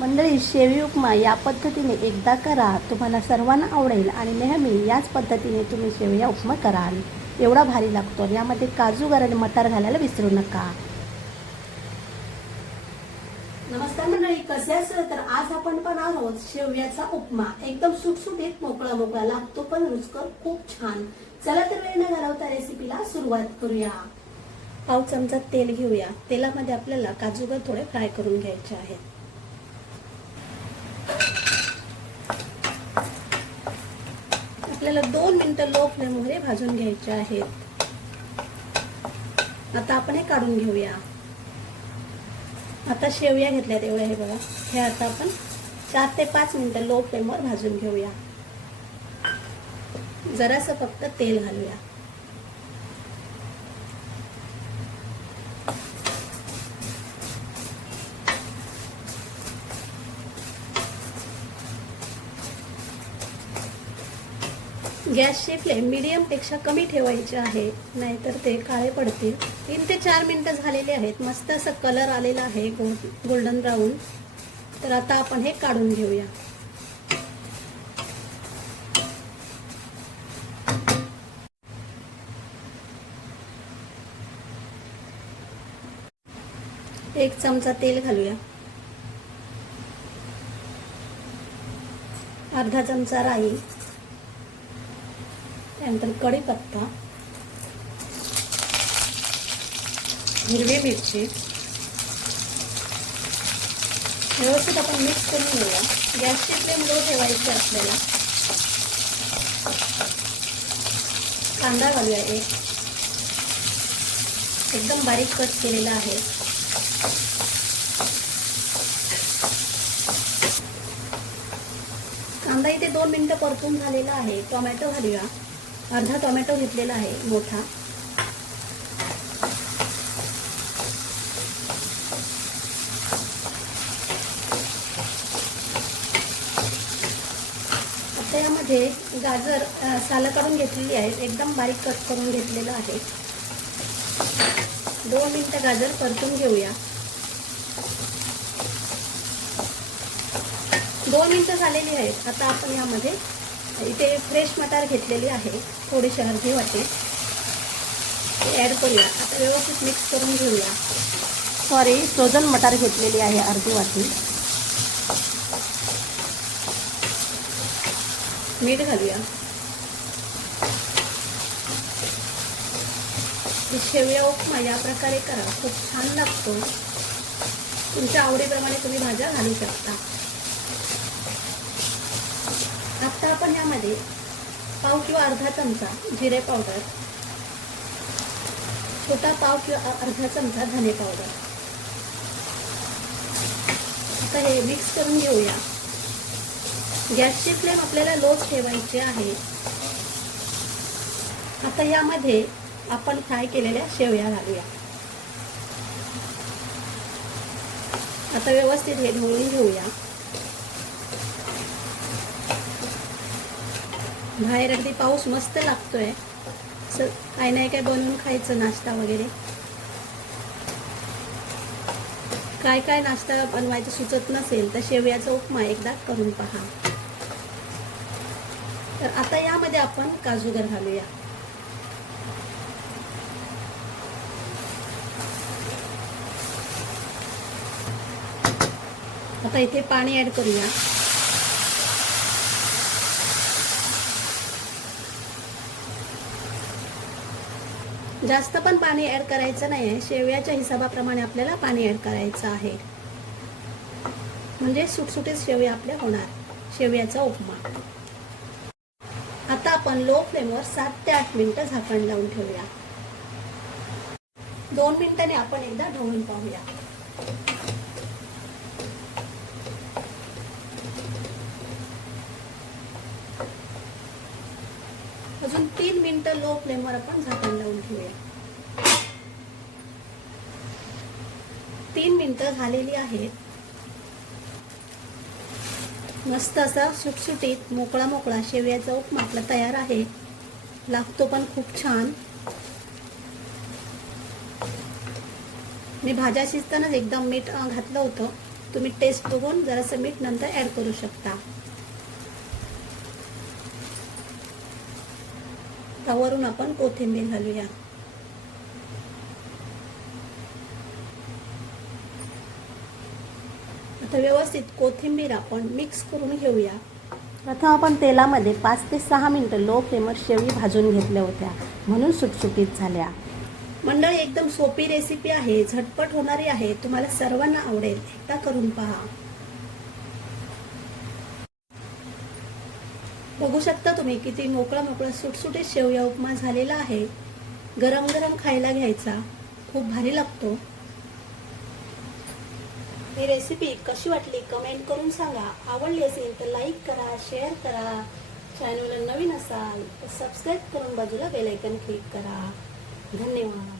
मंडळी शेवी उपमा या पद्धतीने एकदा करा तुम्हाला सर्वांना आवडेल आणि नेहमी याच पद्धतीने तुम्ही शेवया उपमा कराल. एवढा भारी लागतो. यामध्ये काजू आणि मटार घालायला विसरू नका. नमस्कार मंडळी कसे असेल तर आज आपण पण आहोत शेवयाचा उपमा. एकदम सुटसुटीत मोकळा मोकळा लागतो पण रुचकर खूप छान. चला तर वेळ न घालवता रेसिपीला सुरुवात करूया. पाव चमचा तेल घेऊया. तेलामध्ये आपल्याला काजूगर थोडे फ्राय करून घ्यायचे आहेत. आपल्याला दोन मिनिटं लो फ्लेममध्ये भाजून घ्यायचे आहेत. आता आपण हे काढून घेऊया. आता शेवया घेतल्यात एवढ्या हे बघा. हे आता आपण चार ते पाच मिनिटं लो फ्लेमवर भाजून घेऊया. जरासं फक्त तेल घालूया. गॅसची फ्लेम मिडियमपेक्षा कमी ठेवायची आहे नाहीतर ते काळे पडतील. तीन ते चार मिनिटं झालेले आहेत. मस्त असं कलर आलेला आहे गोल्डन ब्राऊन तर आता आपण हे काढून घेऊया. एक चमचा तेल घालूया. अर्धा चमचा राई. त्यानंतर कढीपत्ता हिरवी मिरची. व्यवस्थित आपण मिक्स करून घेऊया. गॅसची फ्लेम लो ठेवायची आपल्याला कांदा घालूया एक. एकदम बारीक कट केलेला आहे. कांदा इथे दोन मिनटं परतून झालेला आहे. टोमॅटो घालूया. अर्धा टोमॅटो घेतलेला आहे मोठा. आता यामध्ये गाजर सालं काढून घेतलेली आहेत एकदम बारीक कट करून घेतलेलं आहे. दोन मिनटं गाजर परतून घेऊया. दोन मिनटं झालेली आहेत आता आपण यामध्ये इथे फ्रेश मटार घेतलेली आहे. थोडीशी अर्धी वाटी. ॲड करूया. आता व्यवस्थित मिक्स करून घेऊया. सॉरी फ्रोझन मटार घेतलेली आहे अर्धी वाटी. मीठ घालूया. शेवया उपमा या प्रकारे करा. खूप छान लागतो. तुमच्या आवडीप्रमाणे तुम्ही भाज्या घालू शकता. आता आपण यामध्ये पाव किंवा अर्धा चमचा जिरे पावडर छोटा पाव किंवा अर्धा चमचा धने पावडर. आता हे मिक्स करून घेऊया. गॅसची फ्लेम आपल्याला लोच ठेवायची आहे. आता यामध्ये आपण फ्राय केलेल्या शेवया घालूया. आता व्यवस्थित हे ढवळून घेऊया. बाहेर अगदी पाऊस मस्त लागतोय. असं काही नाही काय बनवून खायचं नाश्ता वगैरे. काय काय नाश्ता बनवायचं सुचत नसेल तर शेवयाचा उपमा एकदा करून पहा. तर आता यामध्ये आपण काजूगर घालूया. आता इथे पाणी ऍड करूया. जास्त पण पाणी ऍड करायचं नाही आहे शेवयाच्या हिसाबाप्रमाणे आपल्याला पाणी ऍड करायचं आहे. म्हणजे सुटसुटीत शेवया आपल्या होणार. शेवयाचा उपमा. आता आपण लो फ्लेमवर सात ते आठ मिनिटं झाकण लावून ठेवूया. दोन मिनिटांनी आपण एकदा ढवळून पाहूया. तीन मिनिटं लो फ्लेमवर आपण झाकण लावून ठेवूया. तीन मिनटं झालेली आहेत. मस्त असा सुटसुटीत मोकळा मोकळा शेवयाचा उपमा आपला तयार आहे. लागतो पण खूप छान. मी भाज्या शिजतानाच एकदम मीठ घातलं होतं. तुम्ही टेस्ट बघून जरासं मीठ नंतर ॲड करू शकता. त्यावरून आपण कोथिंबीर घालूया. आता व्यवस्थित कोथिंबीर आपण मिक्स करून घेऊया. प्रथम आपण तेलामध्ये पाच ते सहा मिनिटं लो फ्लेमवर शेवी भाजून घेतल्या होत्या. म्हणून सुटसुटीत झाल्या. मंडळी एकदम सोपी रेसिपी आहे झटपट होणारी आहे. तुम्हाला सर्वांना आवडेल. एकदा करून पहा. बघू शकता तुम्ही किती मोकळा मोकळा सुटसुटीत शेवया उपमा झालेला आहे. गरम गरम खायला घ्यायचा. खूप भारी लागतो. ही रेसिपी कशी वाटली कमेंट करून सांगा. आवडली असेल तर लाईक करा शेअर करा. चॅनलला नवीन असाल तर सबस्क्राईब करून बाजूला बेलायकन क्लिक करा. धन्यवाद.